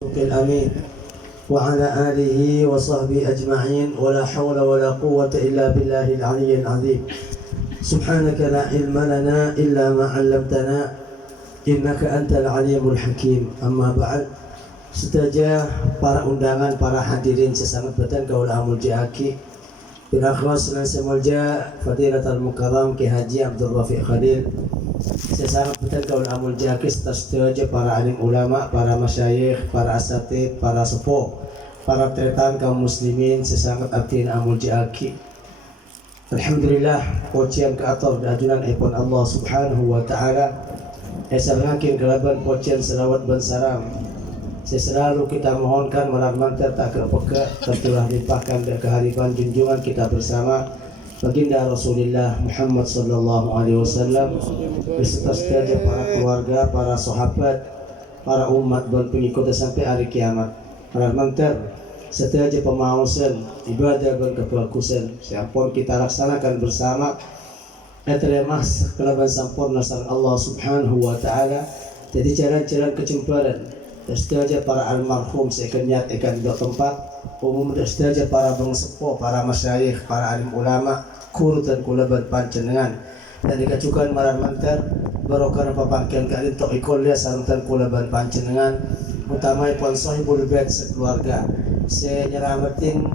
الأمين وعلى آله وصحبه أجمعين ولا حول ولا قوة إلا بالله العلي العظيم. سبحانك لا علم لنا إلا ما علمتنا إنك أنت العليم الحكيم. أما بعد, setelah para undangan, para hadirin sesangat batan kaula amul jaaki bil akhwas lan semulja Fadilatul Mukarram Ki Haji Abdul Rafiq Khalil, sesangat batan kaula amul jaaki setelah para alim ulama, para masyayikh, para asatid, para sepuh, para tretan kaum muslimin sesangat abdin amul jaaki. Alhamdulillah, pujian ke atur dajunan ipun Allah Subhanahu wa taala. Esangakin kelaban pujian selawat ban salam selalu kita mohonkan melarmankan tak kepeka tertulah limpahkan dan kehariban junjungan kita bersama baginda Rasulullah Muhammad sallallahu alaihi wasallam beserta setiap para keluarga, para sahabat, para umat dan pengikut sampai hari kiamat. Melarmankan setiap pemausan ibadah dan kebagusan siapapun kita laksanakan bersama terima kelaban sampurna sareng Allah Subhanahu wa taala. Jadi jalan-jalan kejemparan sedaja para almarhum sekenyat ikan dok tempat umum sedaja para bangsepo, para masyayikh, para alim ulama, guru dan kulaban panjenengan dan dikajukan marang mantar barokah papakian kali tok ikolya sareng kulaban panjenengan utama pun sahibul bait sekeluarga. Saya nyelamatin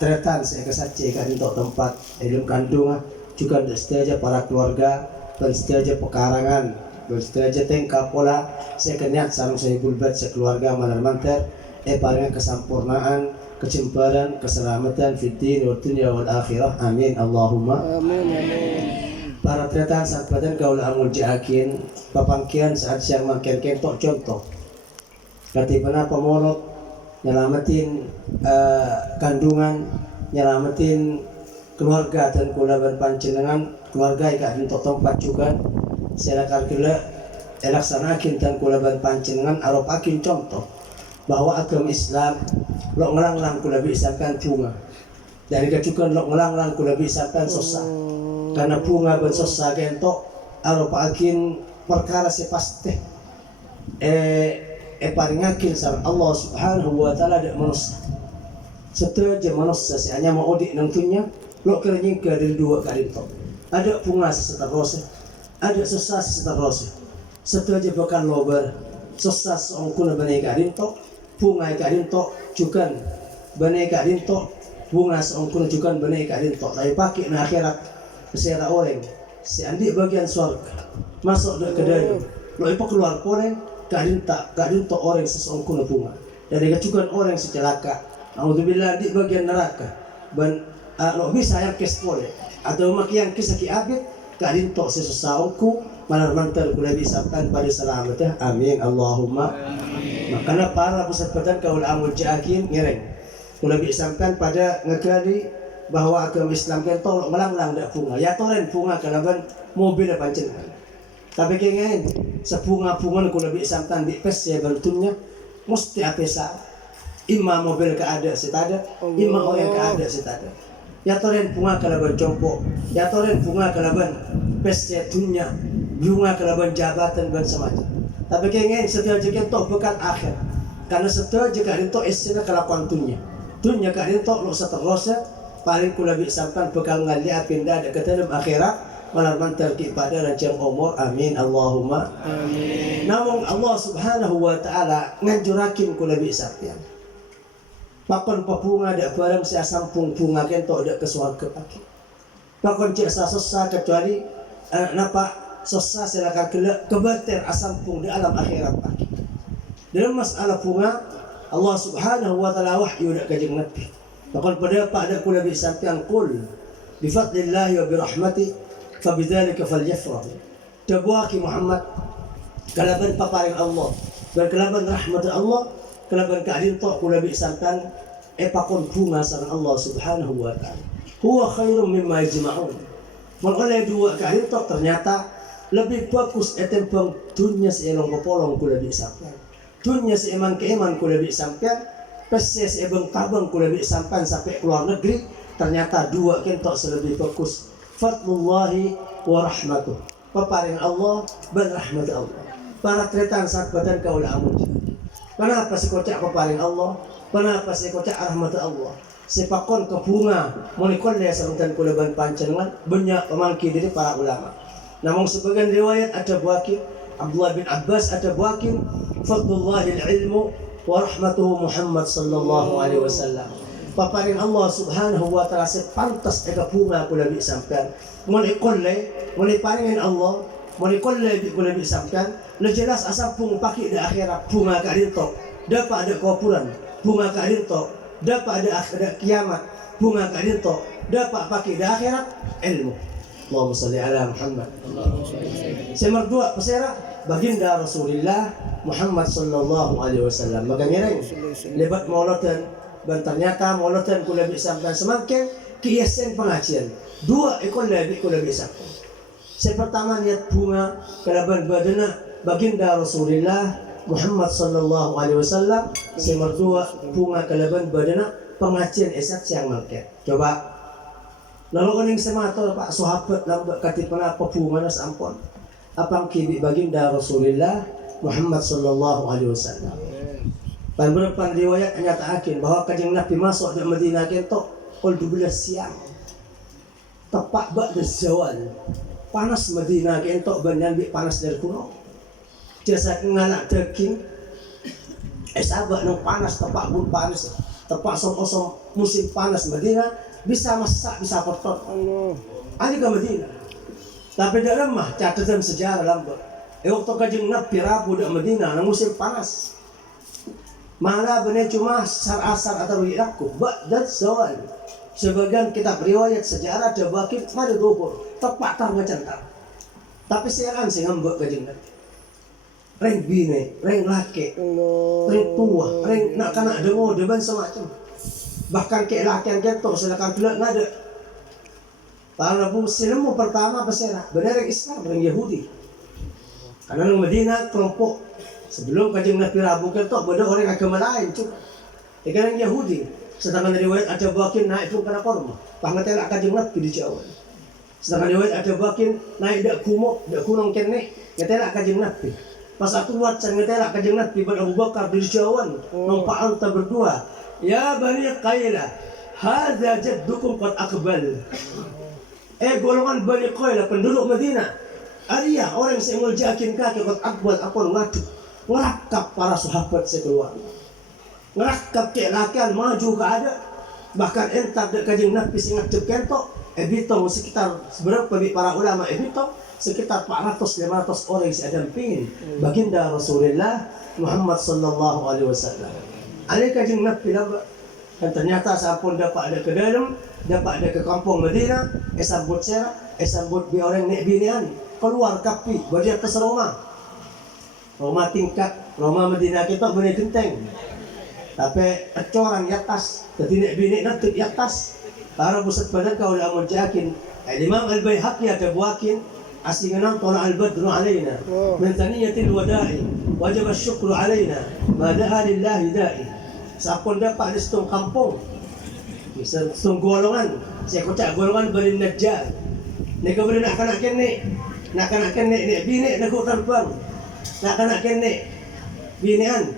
tretan saya kesaci ikan dok tempat ilmu kandungan juga sedaja para keluarga dan sedaja pekarangan bersedia tengkap pola saya kenyat sarung saya bulbat sekeluarga malarmantar paringan kesempurnaan, kejemparan, keselamatan fiddin wa dunya wal akhirah. Amin Allahumma amin. Para tretan saat badan kaula amul jaakin papangkian saat siang mangkian kentok contoh katibana pemolot nyelamatin kandungan, nyelamatin keluarga dan kulaban panjenengan keluarga ikat untuk tempat juga silakan gila elaksanakin dan kulaban panjenengan aropakin contoh bahwa agama Islam lo ngelanglang kula bisakan bunga dari kacukan lo ngelanglang kula bisakan sosa karena bunga ben sosa kentok aropakin perkara sepaste paringakin sareng Allah Subhanahu wa taala dak manusia setelah manusia si hanya mau odik nangtunya lo kerenying ke dari dua kali tok ada bunga seterusnya ada sesas seterusnya setelah jebakan lobar sesas ongkuna baneka rintok bunga ika rintok juga baneka rintok bunga seongkuna juga baneka rintok tapi pakai na akhirat kesera orang si andi bagian surga masuk ke dalam lo ipo keluar polen kadinta orang sesongkuna bunga dari kecukan orang secelaka naudzubillah di bagian neraka ban lo bisa yang kes polen atau makian kisah ki abid kadinto sesusaungku malar mantel kula bisapkan pada selamatnya. Amin Allahumma amin. Makanya para pusat badan kaula amul jaakin ngereng kula bisapkan pada ngekali bahwa agama Islam kan tolok melanglang dak bunga ya tolen bunga kalaban mobil panjenengan tapi kengen sebunga-bunga kula bisapkan di pes ya bantunya mesti apesa imam mobil keada setada imam orang keada setada ya toren bunga kalaban compo ya toren bunga kalaban pesnya dunia bunga kalaban jabatan dan semacam tapi kengen setelah jika toh bekal akhir karena setelah jika itu esnya kelakuan dunia kan itu lo seterusnya paling kula bisakan bekal ngali pindah ke dalam akhirat malah mantar pada rancang umur. Amin Allahumma amin. Namun Allah Subhanahu wa taala nganjurakin kula bisakan pakon pabunga dak barang saya sampung bunga kentok dak ke swarga pagi. Pakon cek sasa kecuali napa sosa silakan gelak kebater asampung di alam akhirat pagi. Dalam masalah bunga Allah Subhanahu wa taala wahyu dak kajeng Nabi. Pakon pada pak dak kula bisa yang qul bi fadlillah wa bi rahmati fa bidzalika falyafrah. Dabuaki Muhammad kalaban paparing Allah berkelaban rahmat Allah kelaban keadil tok kula bisantan pakon bunga sareng Allah Subhanahu wa taala huwa khairum mimma yajma'un. Makanya dua keadil tok ternyata lebih bagus etempang dunia seelong popolong kula bisantan dunia seeman keeman kula bisantan peses ebeng tabang kula bisantan sampai keluar negeri ternyata dua kentok selebih bagus fadlullahi wa rahmatuh paparing Allah dan rahmat Allah para tretan sahabatan kaula amun. Kenapa si kocak peparing Allah? Kenapa si kocak rahmat Allah? Sepakon ke bunga monikol ya saruntan kulaban pancengan banyak pemangki dari para ulama. Namun sebagian riwayat ada buakin Abdullah bin Abbas ada buakin fadlullahil ilmu wa rahmatuhu Muhammad sallallahu alaihi wasallam. Paparin Allah subhanahu wa ta'ala sepantas eka bunga kula bi sampean. Monikol moni paringin Allah monikol bi kula bi sampean. Le jelas asam pung paki di akhirat bunga ka dinto. Dapat ada kuburan bunga ka dinto. Dapat ada kiamat bunga ka dinto. Dapat paki di akhirat ilmu. Allahumma salli ala Muhammad. Semar dua pesera baginda Rasulullah Muhammad sallallahu alaihi wasallam. Maka ngereng lebat maulatan dan ternyata maulatan kula bi sampean semakin kiasen pengajian. Dua ekor lebih kula bi sampean. Pertama niat bunga kalaban badana baginda Rasulullah Muhammad sallallahu alaihi wasallam. Semar dua bunga kalaban badana pengajian esak siang market. Coba lalu kuning semato Pak sahabat lambat katipana apa bunga nas ampun. Apang kibi baginda Rasulullah Muhammad sallallahu alaihi wasallam. Dan beberapa riwayat menyatakan bahwa kanjeng Nabi masuk di Madinah kentok pukul 12 siang. Tepat ba'da zawal. Panas Madinah kentok banyan bi panas dari kuno. Jasa ngalak daging. Sabak nang panas tepak pun panas. Tepak som musim panas Madinah bisa masak bisa kotor. Ani ke Madinah. Tapi dalam mah catatan sejarah lambat. Waktu kanjeng Nabi rabu di Madinah nang musim panas. Malah benar cuma asar atau wirakku ba'da zawal. Sebagian kitab riwayat sejarah ada bakit pada duhur tepat tangga centang. Tapi sekarang sih ngambek kanjeng Nabi. Reng bine, reng laki, reng tua, reng nak kanak dengo deban semacam. Bahkan ke laki yang ketok silakan gelak nggak ada. Para Muslim pertama pesera benar yang Islam, reng Yahudi. Karena di Madinah kelompok sebelum kanjeng Nabi rabu ketok ada orang agama lain cuma. Yang Yahudi. Sedangkan riwayat ada bakin naik pun karena korma. Pangatela kanjeng Nabi di Jawa. Sedangkan riwayat ada bakin naik dak kumuk, dak gunung kene, ngetela kanjeng Nabi. Pas aku buat ngetela kanjeng Nabi pada Abu Bakar di Jawa, nampak anta berdua. Ya Bani Qailah, hadza jaddukum qad aqbal. Golongan Bani Qailah penduduk Madinah. Arya orang yang nguljakin kaki qad aqbal aku ngadu. Ngerakap para sahabat sekeluar. Ngerakap ke lakian maju ke ada. Bahkan entar dek kanjeng Nabi singat dek kentok. Ebitong sekitar seberapa para ulama ebitong sekitar 400-500 orang yang ada pingin baginda Rasulullah Muhammad sallallahu alaihi wasallam. Ada kanjeng Nabi lamba. Dan ternyata sampun dapat ada ke dalam, dapat ada ke kampung Madinah, sambut serah, sambut bi orang nek binian, keluar kapi, bagi atas rumah tingkat, rumah Madinah kita benih genteng. Tapi orang di atas, jadi nek bini nanti di atas. Para pusat badan kau dah menjakin. Imam Al-Baihaqi ada buakin. Asingan tolak al-badru alaina. Min thaniyatil wada'i. Wajib syukru alaina. Mada'a lillahi da'i. Sapun dapat di setung kampung. Bisa setung golongan. Saya kocak golongan Bani Najjar. Nek kau nak kanak kene. Nak kanak kene nek bini nak kau terbang. Nak kanak kene binian.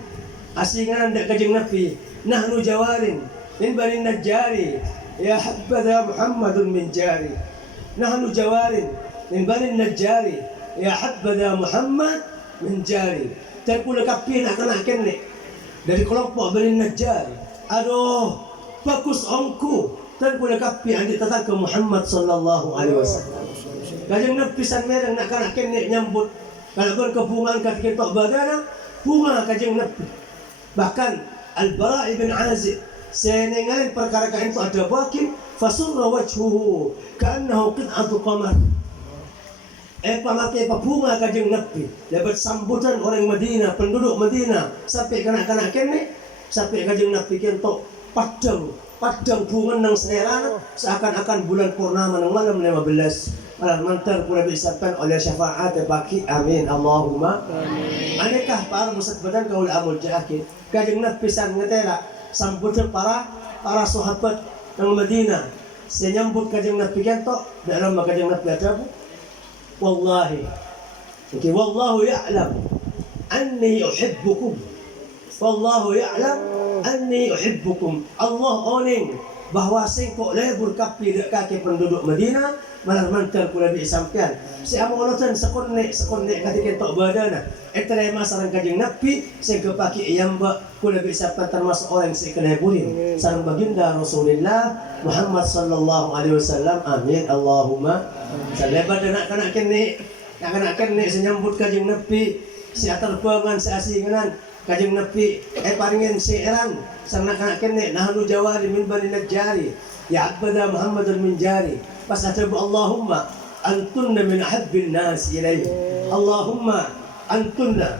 Asingan dak kanjeng Nabi. Nahnu jawarin min Bani Najjari. Ya habadha Muhammadun min jari. Nahnu jawarin min Bani Najjari. Ya habadha Muhammad min jari. Terkula kapi nak kena kene dari kelompok Bani Najjari. Aduh, bagus ongku. Terkula kapi andi tatang ke Muhammad sallallahu alaihi wasallam. Kanjeng Nabi san mereng nak kena kene nyambut. Kalau kon kebungan kaki ketok badana, bunga kanjeng Nabi. Bahkan Al-Bara' bin Azib senengan perkara kain itu ada bakin fasurra wajhuhu ka'annahu qit'atu qamar. Pamakai bunga kanjeng Nabi dapat sambutan orang Madinah, penduduk Madinah sampai kanak-kanak kene sampai kanjeng Nabi kentok padang bunga nang selera seakan-akan bulan purnama nang malam 15 malam mantar pula disampaikan oleh syafaat baki amin Allahumma amin. Adakah para musad badan kau amul jakin kanjeng Nabi pisan ngetela sambutan para sahabat nang Madinah senyambut kanjeng Nabi kentok dalam kanjeng Nabi ada wallahi wallahu ya'lam anni uhibbukum wallahu ya'lam anni uhibbukum. Allah oning bahwa sengkok lebur kapi dek kaki penduduk Madinah malah mantel kula bi sampean si amu olotan sekonnek ketika tok badana etere masaran kajeng Nabi sing kepaki iyamba kula bi sampean termasuk orang si keleburin sareng baginda Rasulullah Muhammad sallallahu alaihi wasallam. Amin Allahumma salebat anak-anak kene senyambut kajeng Nabi si aterbangan si asingan kajeng Nabi paringin si eran sareng anak kene nahnu jawari min bani najari ya abada Muhammadun min jari pas atabu Allahumma antunna min ahabbin nas ilaihi Allahumma antunna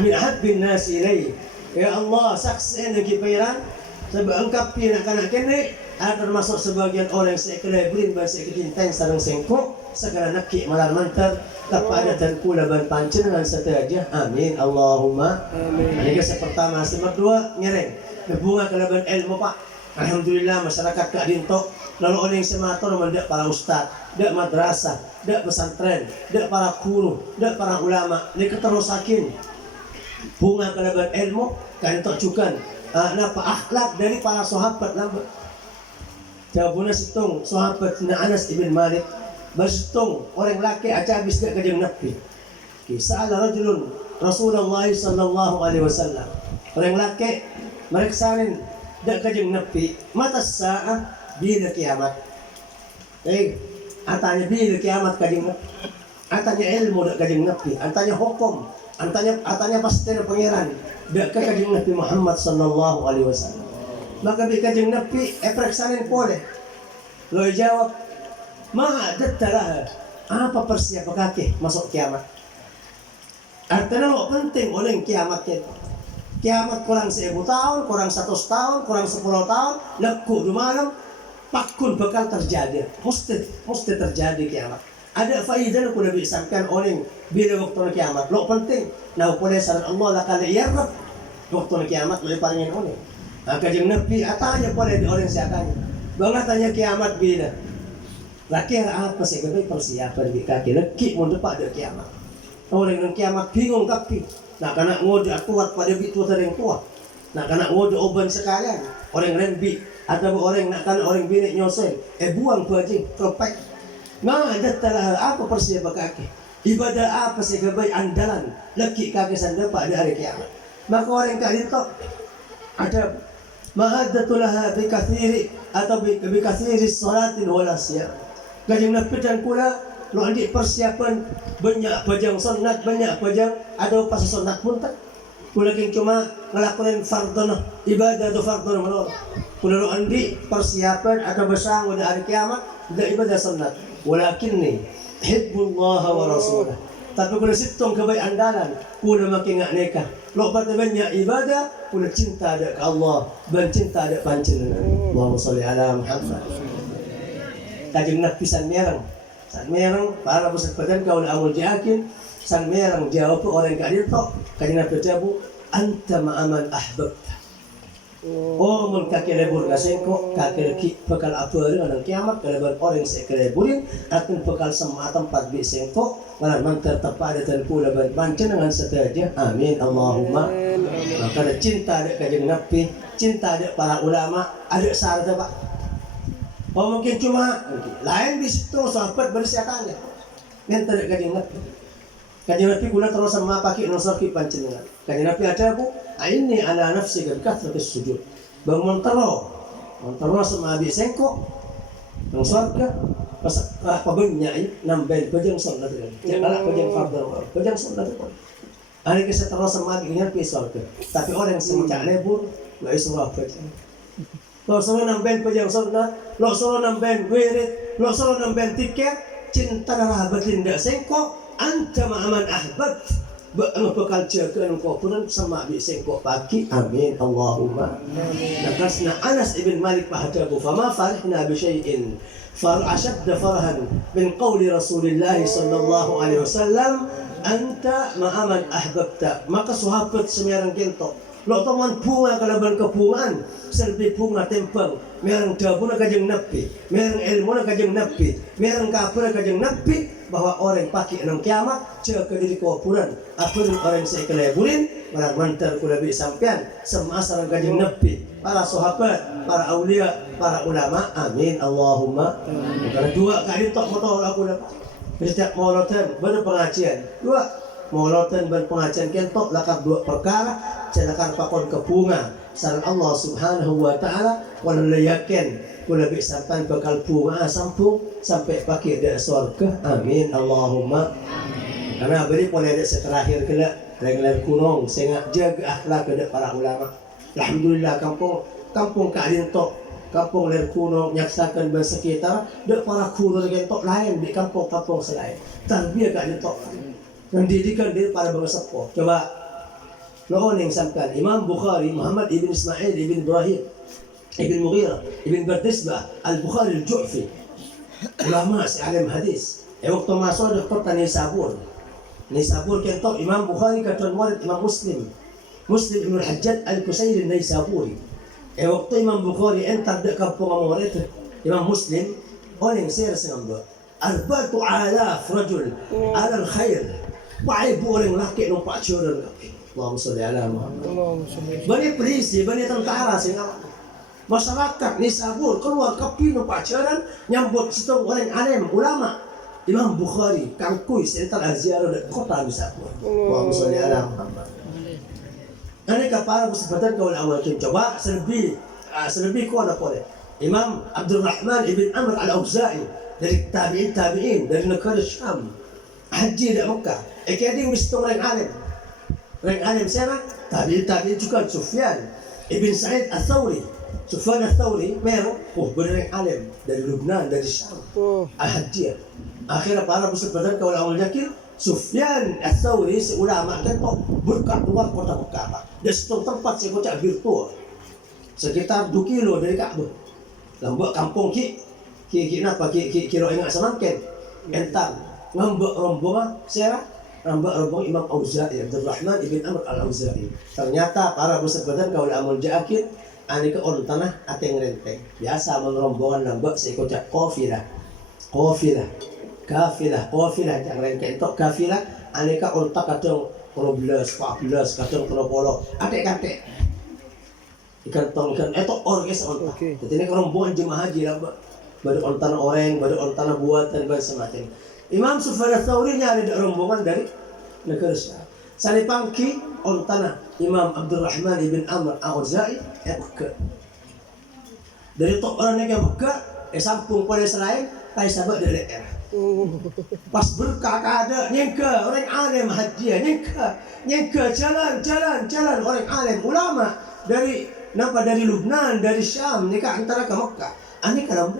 min ahabbin nas ilaihi ya Allah saksi lagi pairan sebab engkap anak kene ada termasuk sebagian orang yang saya beri bahasa kecintaan sareng sengkok segala nakik malar mantar kepada dan pula ban pancenengan setaja. Amin Allahumma amin. Ini yang pertama. Yang kedua ngereng bunga kalaban ilmu pak. Alhamdulillah masyarakat Kak Dinto lalu orang semator mendak para ustad, dak madrasah, dak pesantren, dak para guru, dak para ulama, ni keterusakin bunga kalaban ilmu kan tunjukkan napa akhlak dari para sahabat lama. Jawabuna situng sahabat Anas ibn Malik bersitung orang laki aja habis dak kajeng Nabi. Kisah rajulun Rasulullah sallallahu alaihi wasallam. Orang laki meriksain dak kajeng Nabi mata sa'ah bila kiamat. Atanya bila kiamat kajeng Nabi. Atanya ilmu dak kajeng Nabi, atanya hukum, atanya pasti pangeran dak kajeng Nabi Muhammad sallallahu alaihi wasallam. Maka bi kajeng Nabi periksain boleh. Lo jawab, "Ma dattalah." Apa persiapan kaki masuk kiamat? Artinya lo penting oleh kiamat kita. Kiamat kurang 1000 tahun, kurang 100 tahun, kurang 10 tahun, leku di malam, pakun bakal terjadi. Mesti terjadi kiamat. Ada faidah aku lebih sampaikan oleh bila waktu kiamat. Lo penting. Nah, boleh saran Allah lah kali yarab waktu kiamat boleh paringin oleh. Maka jeng Nabi atanya boleh di orang siatanya. Bang tanya kiamat bila. Laki apa sih kami persiapan di kaki leki mau depan ada kiamat. Orang yang kiamat bingung tapi. Nah karena ngode kuat pada bitu sering tua. Nah karena ngode oban sekalian. Orang rembi ada orang nak kan orang binik nyosel. Buang bajing kepek. Nah ada telah apa persiapan kaki. Ibadah apa sih kebaik andalan leki kaki sanda pada hari kiamat. Maka orang kali itu ada ma'adatulaha bikathiri atau bikathiri salatin wala siyam. Kajeng Nabi dan kula lo adik persiapan banyak pajang sunat, banyak pajang ada pas sunat pun tak. Kula king cuma ngelakuin fardhu ibadah do fardhu menolak. Kula lo andi persiapan atau besang pada hari kiamat da ibadah sunat. Walakinni hibbullah wa rasulah. Tapi kula situng kebaik andalan, kula makin ngak nikah. Lo pada banyak ibadah, kula cinta ada ke Allah, dan cinta ada panjenengan. Allahumma sholli ala Muhammad. Kajeng Nabi san merang para pusat badan kau awal diakin san merang jawab orang kadir tok kajeng Nabi jawab anta ma'aman ahbabta. Oh mun kaki lebur gasengko kaki leki bakal abari nang kiamat kalaban orang sekeleburin akan bakal sama tempat bisengko malah mangker tepada dan pula panjenengan setaja. Amin Allahumma. Maka ada cinta ada kajeng Nabi, cinta ada para ulama, ada syarat Pak. Oh mungkin cuma lain di situ sahabat bersiatannya. Yang tidak kajeng Nabi. Kajeng Nabi guna terus sama pakai nusaki panjenengan. Kajeng Nabi ada bu, ini ala nafsi kathrat sujud. Bangun terus sama abi sengkok. Nang surga pas apa banyak nambah bajang sunat kan. Janganlah bajang fardhu, bajang sunat kan. Hari kita terus sama abi Nabi surga. Tapi orang yang semacam lebur enggak isra bajang. Lo solo nambahin pajang sunat, lo solo nambahin wirid, lo solo nambahin tiket, cinta darah batin dak sengkok, anta ma'aman ahbab, bakal jaga engkau pun sama abi sengkok pagi. Amin Allahumma. Nakasna Anas ibn Malik bahadabu, fama farihna bi syai'in farashadda farhan min qawli Rasulullah sallallahu alaihi wasallam anta ma'aman ahbabta. Maka sahabat semerang kentok Lo teman bunga kalaban kepungan, selbi bunga tempang. Merang dabu na kajeng nabi, merang ilmu na kajeng nabi, merang kapur na kajeng nabi. Bahwa orang pakai enam kiamat, jaga diri kuapuran. Apa orang saya kelebulin, malah mantar kulabi sampean. Semasa orang kajeng nabi, para sahabat, para aulia, para ulama. Amin Allahumma. Karena dua kali tok motor aku dapat. Setiap maulatan berpengajian, dua maulatan berpengajian kentok lakar dua perkara, celakar pakon kepunga. Saran Allah Subhanahu wa taala wala yakin kula bi sampai bakal bunga sampung sampai pakai dak surga. Amin Allahumma. Karena beri boleh dak terakhir kala regular kunong sehingga jaga akhlak dak para ulama. Alhamdulillah kampung kadin tok kampung ler kuno nyaksakan bersekitar dak para kuno gentok lain di kampung-kampung selain. Tarbiyah kadin tok. Pendidikan dari para bangsa sepuh. Coba lo yang samkan Imam Bukhari Muhammad ibn Ismail ibn Ibrahim ibn Mughirah ibn Bardisbah Al-Bukhari Al-Ju'fi ulama si alim hadis. Waktu masuk ada kota Nisabur kentok Imam Bukhari kata murid Imam Muslim ibn Al-Hajjaj Al-Qusayri Nisaburi. Waktu Imam Bukhari entar dek kampung murid Imam Muslim orang sayar sengamba 4,000 rajul ala al-khair. Baik orang laki nampak curang kaki. Allahumma sholli ala Muhammad. Bani polisi, bani tentara sehingga masyarakat Nisabur keluar kapi nampak curang nyambut situ orang alim ulama. Imam Bukhari kangkui sental aziarah di kota Nisabur. Allahumma sholli ala Muhammad. Ini kapara bersebatan kau awal coba selebih kau nak boleh. Imam Abdul Rahman ibn Amr al-Auza'i dari tabi'in dari negara Syam. Haji di Mekah. Ekading mesti orang alim. Orang alim siapa? Tabi'in juga Sufyan ibn Sa'id al-Thawri. Sufyan al-Thawri memang benar alim dari Lebanon, dari Syam. Al-Haji. Akhirnya para bersebatan kau awal yakir Sufyan al-Thawri seulama kan tok berkat luar kota Mekah. Di situ tempat saya kocak virtual. Sekitar 2 kilo dari Ka'bah. Lambak kampung ki kira ingat semangken. Entang ngambak rombongan saya rombong Imam Auza'i Abdul Rahman ibn Amr al-Auza'i. Ternyata para bersebatan kau amul jakir ani ke on tanah ateng renteng. Biasa mengerombongan lambak saya kocak kafilah yang renteng tok kafilah ani ke on tak kadang 12 14 kadang 30 atek-atek. Ikan itu orges on. Jadi ini rombongan jemaah haji lambak. Badu on tanah orang, badu on tanah buatan dan semacam. Imam Sufyan al-Thawri nyari rombongan dari negara Syam. Sali pangki on tanah Imam Abdul Rahman ibn Amr al-Auza'i Mekah. Dari tok orang yang Mekah, sampung pada selain, kai sahabat dari daerah. Pas berkah ada nyengka orang alim haji nyengka jalan orang alim ulama dari Lebanon dari Syam nikah antara ke Mekah. Ani kalau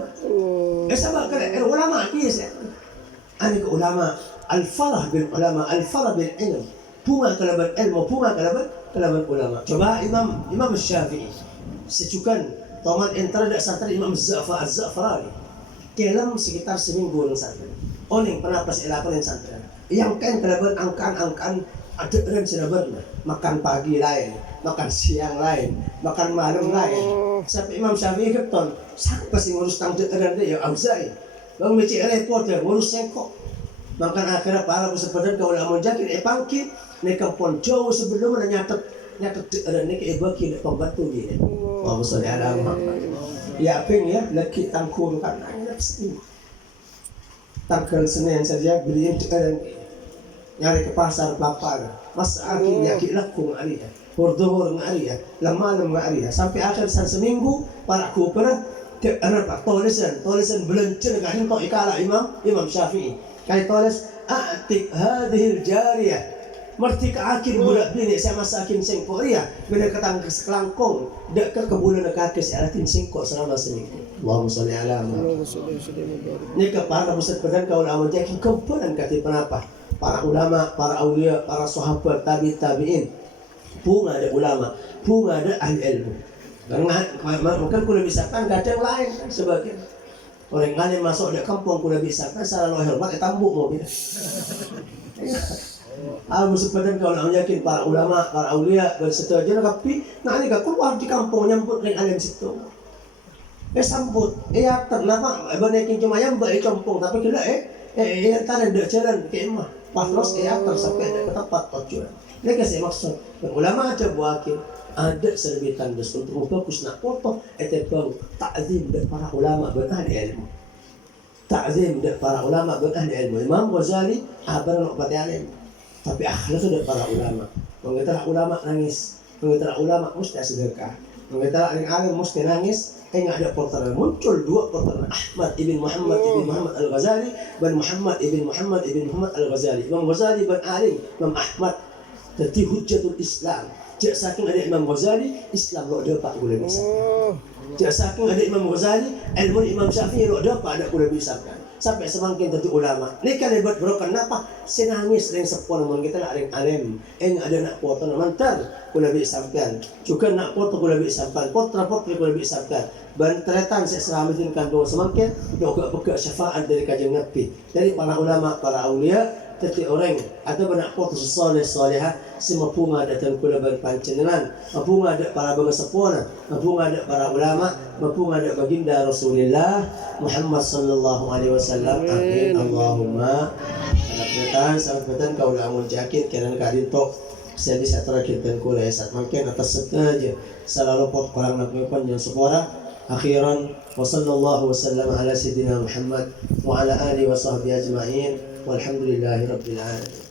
sahabat kata ulama kisah. Ani ke ulama al-farah bil ulama al-farah bil ilm. Bunga kalaban ilmu, bunga kalaban ulama. Coba Imam Syafi'i secukan toman antara dak santri Imam Az-Za'farani. Kelam sekitar seminggu ng santri. Oning pernah pas ilapan ng santri. Yang kan kalaban angkan ada orang sinabar makan pagi lain, makan siang lain, makan malam lain. Sampai Imam Syafi'i keton, siapa sih ngurus tanggung jawab dia? Ya Auza'i. Bang mesti repot ya ngurus sengkok. Makan akhirnya para bersepeda kau lamun jakir pangki nek kampung jauh sebelum nyatet nek bagi nek pembantu dia. Allahumma sholli ala Muhammad. Ya ping ya lagi tangkul kan tanggal Senin saja beliin nyari ke pasar pelapar. Mas aki nyaki laku ngari ya. Hurduhur ngari ya. Lama ngari ya. Sampai akhir seminggu para kupera tulisan belencer kan tok ikala Imam Syafi'i. Kali tulis atik hadhil jariyah. Merdeka akhir budak bini saya masakin sengkok dia. Bila ketang kelangkong dak ke kebulan kaki saya alatin sengkok selama seminggu. Allahumma sholli ala Muhammad. Ni ke para bersepeda kau lawan jadi kumpulan kata penapa? Para ulama, para aulia, para sahabat, tabi'in. Bunga ada ulama, bunga ada ahli ilmu. Mungkin kuda bisa kan kadang lain kan sebagian orang lain masuk di kampung kuda bisa kan salah lo hormat tambuk mobil. Musibatan kau nak yakin para ulama, para aulia berserta je tapi nak ni keluar di kampung nyambut dengan alim situ. Sambut, kenapa? Banakin cuma yang bercampung tapi kena tak ada jalan ke imah. Patros sampai ke tempat tujuan. Ini kasih maksud. Ulama ada buakin ada serbitan bes untuk bagus nak foto bang takzim dari para ulama berahli ilmu. Takzim dari para ulama berahli ilmu. Imam Ghazali nak berarti alim. Tapi akhlak dari para ulama. Mengatakan ulama nangis, mengatakan ulama mesti sedekah. Mengatakan alim mesti nangis. Enggak ada portal muncul dua portal Ahmad ibn Muhammad Al-Ghazali dan Muhammad ibn Muhammad Al-Ghazali. Imam Ghazali bin alim, Imam Ahmad jadi hujjatul Islam. Jak saking ada Imam Ghazali, Islam lo dapat boleh bisa. Jak saking ada Imam Ghazali, ilmu Imam Syafi'i lo dapat ada boleh bisa kan. Sampai semakin jadi ulama. Ini kan hebat bro, kenapa? Senangis yang sepon mun kita nak alim. Ada nak foto mantar boleh bisa sampean. Juga nak foto boleh bisa sampean. Potri boleh bisa sampean. Bantretan saya selamatin kan doa semakin doa peka syafaat dari kajian Nabi. Dari para ulama, para aulia teti orang atau banyak foto soleh solehah semua bunga datang kula berpancenengan bunga ada para bangsa sepona bunga ada para ulama bunga ada baginda Rasulullah Muhammad sallallahu alaihi wasallam amin Allahumma sangat kau lamun jakin kerana kadin tok saya bisa terakhir dan kula saat makin atas saja selalu pot orang nak yang sepora akhiran wa sallallahu wasallam ala sayyidina Muhammad wa ala alihi wa sahbihi ajma'in والحمد لله رب العالمين.